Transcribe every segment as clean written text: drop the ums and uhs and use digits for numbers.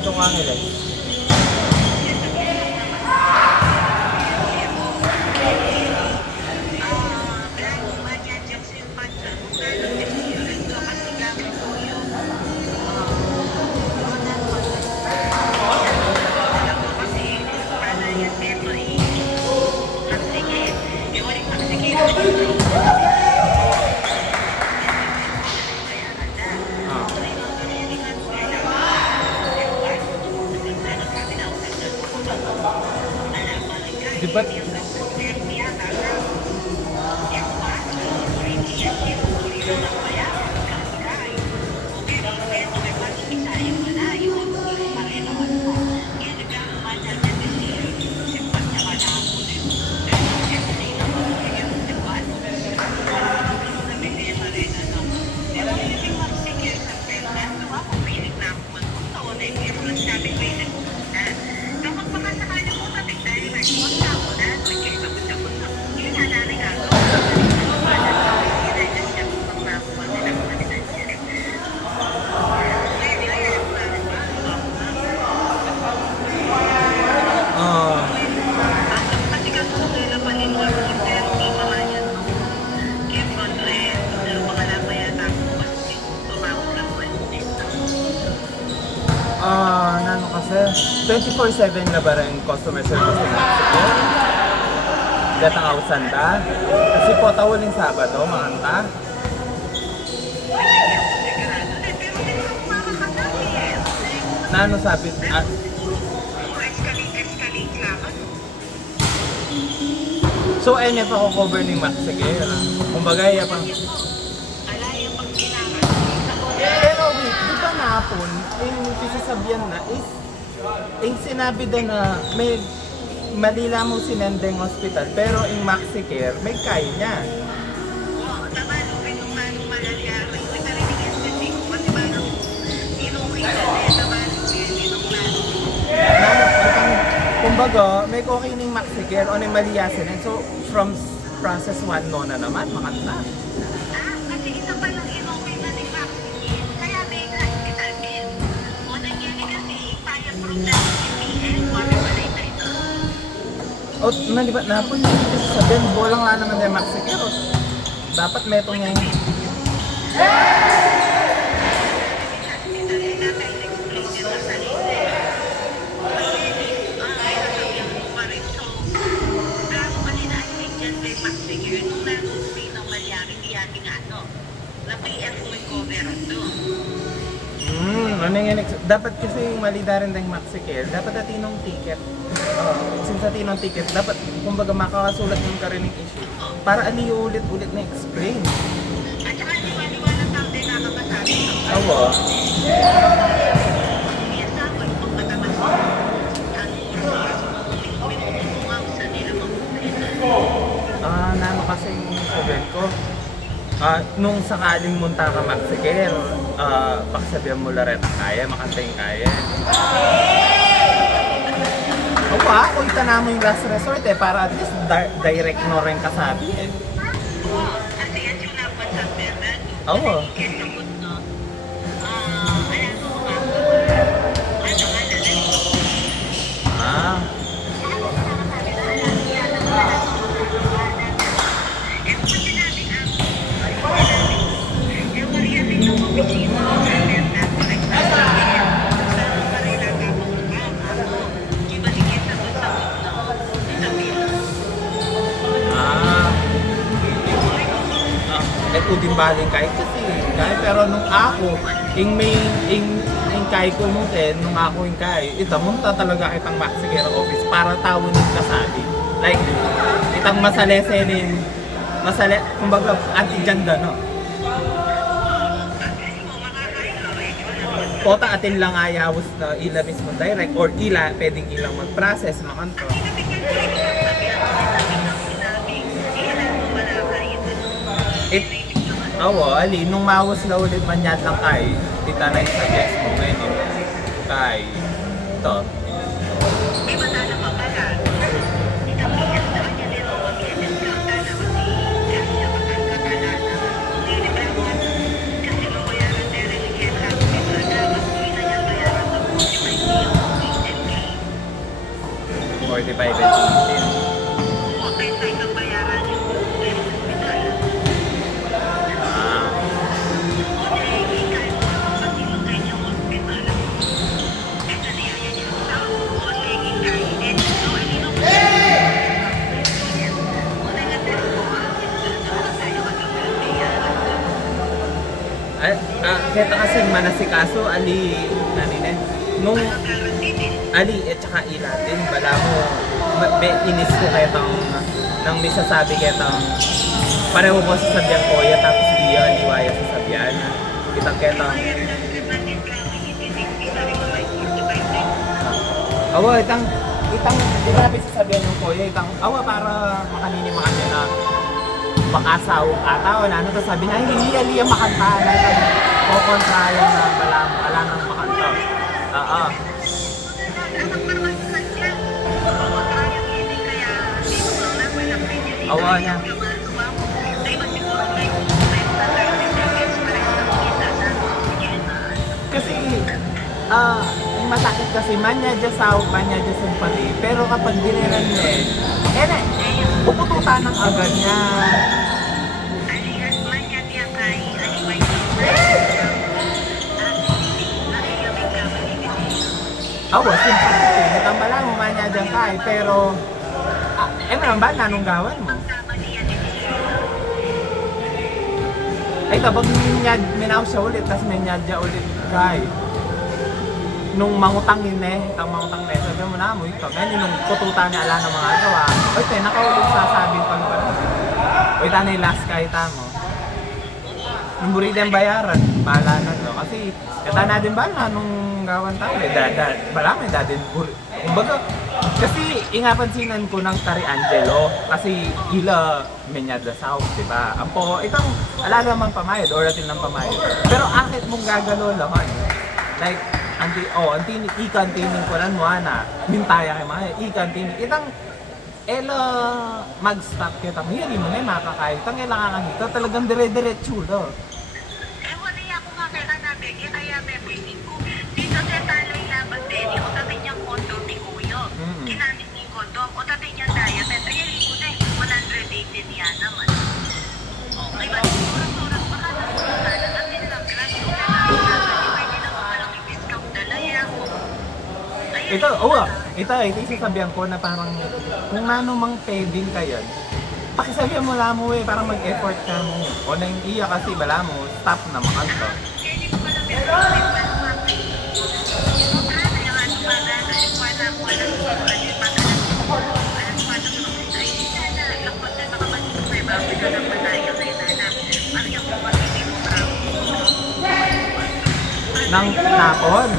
itong Angeles. Diba? Nano kasi 24/7 na ba rin customer service ng Mexico? Gatang awsan ta? Kasi po tawaling Sabado, makanta. Nano sabi? So, ayun pa ko cover ng Mexico. Kumbaga, yan pang... Pero wait, di ba napon, yung pisasabihan na is, yung sinabi doon na may malila mo sinendeng hospital, pero yung MaxiCare, may kaya niya. Oo, tama, okay, nung malalyari, may narinig yung sisig, kasi parang inuwi ka na, tama, kumbaga, may okay ng MaxiCare o ng maliyasin, so from process 1 no na naman, makanta. Kasi isa pa lang in-okay na ni MaxiCare, kaya may hospital bill. O nangyari kasi, fire-proof na CPN, wala pala ito ito. O, nalibat na po yung sabihin, bolang nga naman yung MaxiCare. Dapat may itong yung... Dapat kasi yung malida rin ng MaxiCare, dapat natinong ticket. Since natinong ticket, dapat kumbaga makakasulat yung karining issue para aliyo ulit-ulit na explain. At saka liwaliwanag lang din nakakasabi. Oo. Nano kasi yung sabihin ko, nung sakaling munta ka MaxiCare, pagsabihan mo Loretta kaya, makanta yung kaya. Opa, ako itana mo yung last resort para at least direct no rin kasabi eh. Kasi yan yung napansan meron. Oo. Udin baling kahit kasi pero nung ako ing kay ko mo nung ako ing kay munta talaga kitang MaxiCare office para tawon ng kasabi like itang masalesenin kumbaga anti-janda no kota atin lang ayawos na ila mismo direct or ila pwedeng ilang mag-process makanto. Oo, ali, nung mawas na ulit man yan lang kay, tita na yung suggest mo ngayon, kay, ito. May matala pa pala. Itang bigas na kanya nito, mag-i-discount na kasi kasi kapagkakala na kung inibayaran kasi nung bayaran na rin yung kaya sabi ko na mas hindi na niya bayaran sa buhay Ay, kaya kasi manasikaso, ali, nanine, nung ali, at saka ilatin, bala mo, inis ko kaya nang may sasabi kaya pareho ko sa sabihan ko, ya, tapos iya, liwaya sa sabihan. Kitang kaya awa, itang grabe sa sabihan yung kuya, awa para makanini makanya na makasaw ata o na ano to sabi na hindi makanta na kukontraya na wala nang makanta. Oo. Awa niya. Kasi yung masakit kasi manya dyan sa manya dyan sa pati pero kapag diniran mo pupututan ng agad niya. Awa, simpati. Natambala mo manya dyan kay pero naman ba nanong gawan mo? Ay tabag minaw siya ulit tapos minyadya ulit kay nung mangutangin mangutang sabi mo na mo ito ganyan nung kututa niya ala ng mga gawa oy tayo nakaulit sasabi pag oy tanay last kahit mo nung buri din bayaran bala na no kasi kata na din bala nung gawan tayo bala may dadin kumbaga kasi ingapansinan ko ng Tari Angelo kasi ila menyada south diba ampo itong ala naman pamayad or atin ng pamayad pero akit mong gagalo laman like antini ikantinin ko nan mo ana mintaya kay mga ikantinin itang ela mag-stop kita hiri mo na makakain tang kailangan dito talagang dire-diretso do wala ako nga kay kanabe kaya may pwedeng ko dito sa talay labag din o tabi niyang kondo ni kuyo kinamit ni kondo o tabi niyang daya pero really ko na 180 niya naman ay ba oras baka na ang nilang grant ko ito isasabihan ko na parang kung nano mang pwedeng kayo pakisabihan mo lang mo parang mag-effort ka mo o na yung iya kasi bala mo stop na makanto nang napon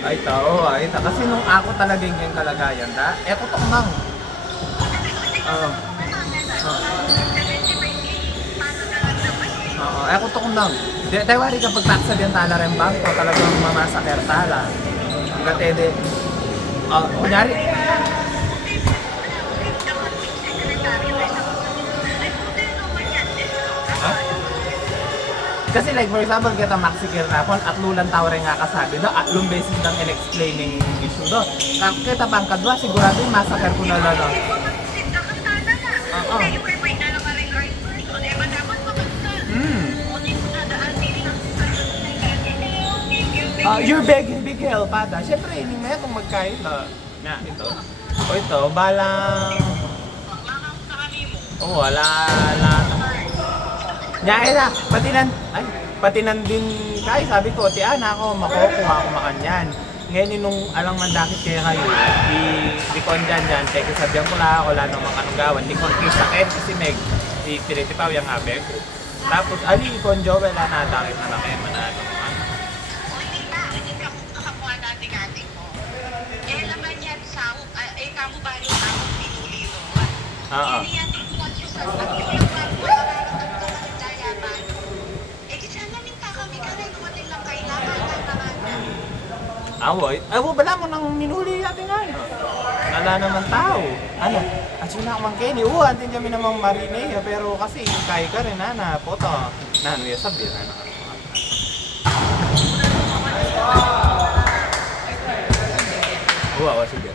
ay tao kasi nung ako talaga yung kalagayan kutok nang kutok nang tawari kapag taksa din tala rin bangko talagang mamasaker tala ang gatede kunyari kasi like for example kita maxicare na pon at lulan tao rin nga kasabi do at beses nang in-explaining issue do kita pang kadwa sigurado yung massacre ko na lalo you're begging big help ata syempre hindi na kung magkain na ito o ito balang wala Nyay na, patinan din kay sabi ko, na ako, makukuha ako makanyan. Ngayon nung alang mandakit kaya kayo, di kon dyan, teka sabihan ko lang, wala nang makanugawan, di kon kisakin kasi ipiritipaw yung abeg. Tapos, ali, kon Joel, dakit na lang kayo manalo. Hindi ka kakakuha natin mo. Laman yan sa, kamu ba yung pinuli mo? Hindi yan tingkot yung sa Awoy, bala mo nang minuli natin nga. Nala naman tao. Ano? At yun ako mangkeni. Atin kami namang marine. Pero kasi kaya ka rin na poto. Ano yung sabi na sige.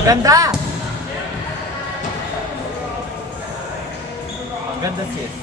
Ganda! Ganda sis.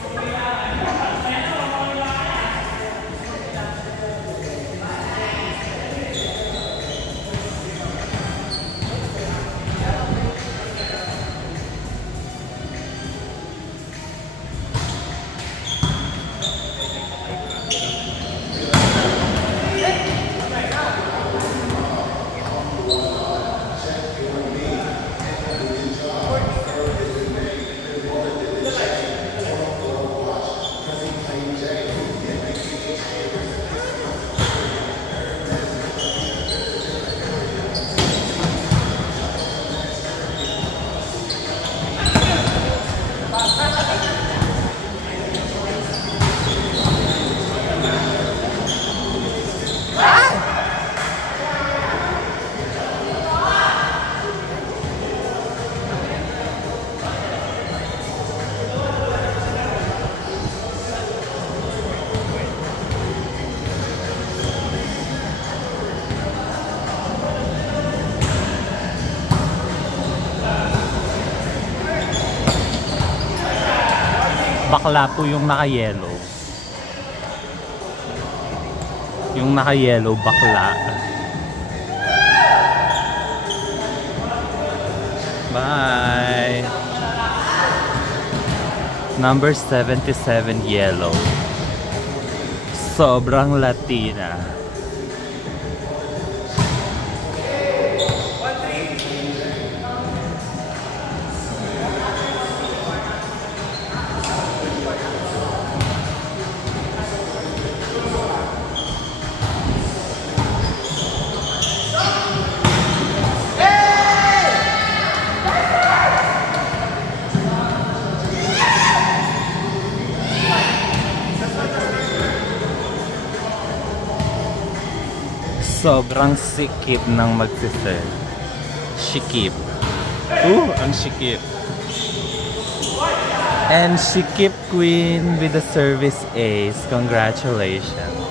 Bakla po yung naka-yellow. Yung naka-yellow, bakla. Bye! Number 77, yellow. Sobrang Latina. Sobrang sikip ng magsiserve. Sikip. Ang sikip. And Sikip Queen with the service ace. Congratulations.